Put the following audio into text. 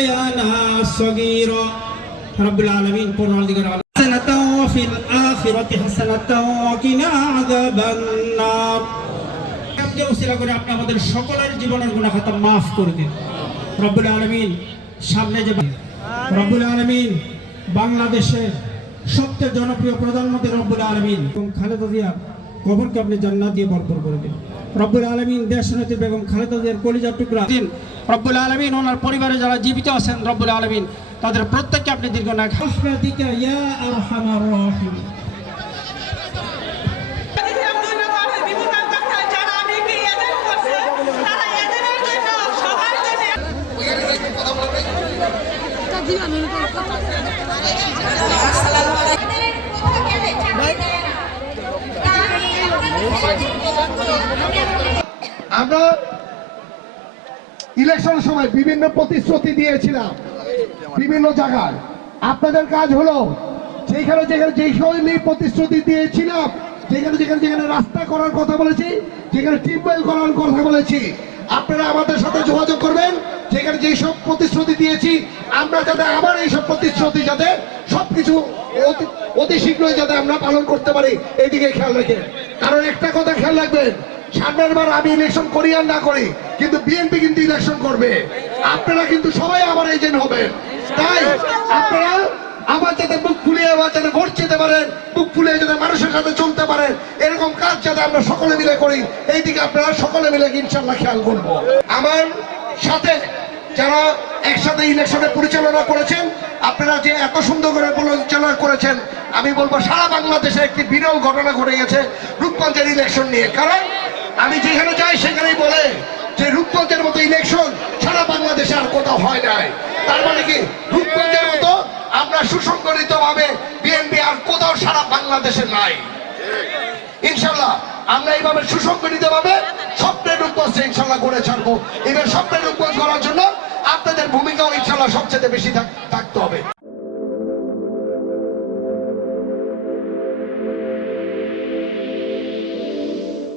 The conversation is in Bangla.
ربيانا صغيرا رب العالمين পরওয়ারদিগার হাসানাতাও ফিল আখিরাতি হাসানাতাও ওয়া কিনা আযাবান নার। আপনি ওসিলা করে আপনি আমাদের সকলের জীবনের গুনাহ খাতা maaf করে দিন রব্বুল আলামিন। সামনে যে রব্বুল আলামিন বাংলাদেশের সবচেয়ে জনপ্রিয় প্রধানমন্ত্রী রব্বুল আলামিন এবং খালেদা জিয়ার কবরকে আপনি জান্নাত দিয়ে ভরপুর করে দিন রব্বুল আলামিন। দেশনেত্রী বেগম খালেদা জিয়ার কলিজার টুকরা দিন রব্বুল আলামিন। ওনার পরিবারে যারা জীবিত আছেন রব্বুল আলামিন তাদের প্রত্যেককে আপনি দীর্ঘায়ু রাহমাতিকা ইয়া আরহামার রাহিম। আমরা ইলেকশনের সময় বিভিন্ন প্রতিশ্রুতি দিয়েছিলাম বিভিন্ন জায়গায়। আপনাদের কাজ হলো যেখানে যেখানে যে প্রতিশ্রুতি দিয়েছিলাম, যেখানে যেখানে যেখানে রাস্তা করার কথা বলেছি, যেখানে টিউবওয়েল করার কথা বলেছি, আপনারা আমাদের সাথে যোগাযোগ করবেন। যেখানে যেসব প্রতিশ্রুতি দিয়েছি আমরা যাতে আবার এইসব প্রতিশ্রুতি যাতে সবকিছু অতি শীঘ্রই যাতে আমরা পালন করতে পারি এইদিকে খেয়াল রাখেন। কারণ একটা কথা খেয়াল রাখবেন, সামনের বার আমি ইলেকশন করি আর না করি কিন্তু বিএনপি কিন্তু ইলেকশন করবে। আপনারা কিন্তু সবাই আমার এজেন্ট হবেন। তাই আপনারা আবার যাতে বুক ফুলিয়ে আবার যাতে ভোট যেতে পারেন, বুক ফুলিয়ে যাতে মানুষের সাথে চলতে পারেন, এরকম কাজ যাতে আমরা সকলে মিলে করি এইদিকে আপনারা সকলে মিলে ইনশাল্লাহ খেয়াল করবো। আমার সাথে যারা একসাথে ইলেকশনে পরিচালনা করেছেন, আপনারা যে এত সুন্দর করে পরিচালনা করেছেন, আমি বলবো সারা বাংলাদেশে একটি বিরল ঘটনা ঘটে গেছে রূপগঞ্জের ইলেকশন নিয়ে। কারণ আমি যেখানে যাই সেখানেই বলে যে রূপগঞ্জের মতো ইলেকশন সারা বাংলাদেশে আর কোথাও হয় নাই। তার মানে কি রূপগঞ্জের মতো আমরা সুসংগঠিত ভাবে বিএনপি আর কোথাও সারা বাংলাদেশে নাই। ইনশাল্লাহ আমরা এইভাবে সুসংগঠিত ভাবে স্বপ্নের রূপগঞ্জ ইনশাল্লাহ করে ছাড়বো। এবার স্বপ্নের রূপগঞ্জ করার জন্য আপনাদের ভূমিকাও ইনশাল্লাহ সবচেয়ে বেশি থাকতে হবে।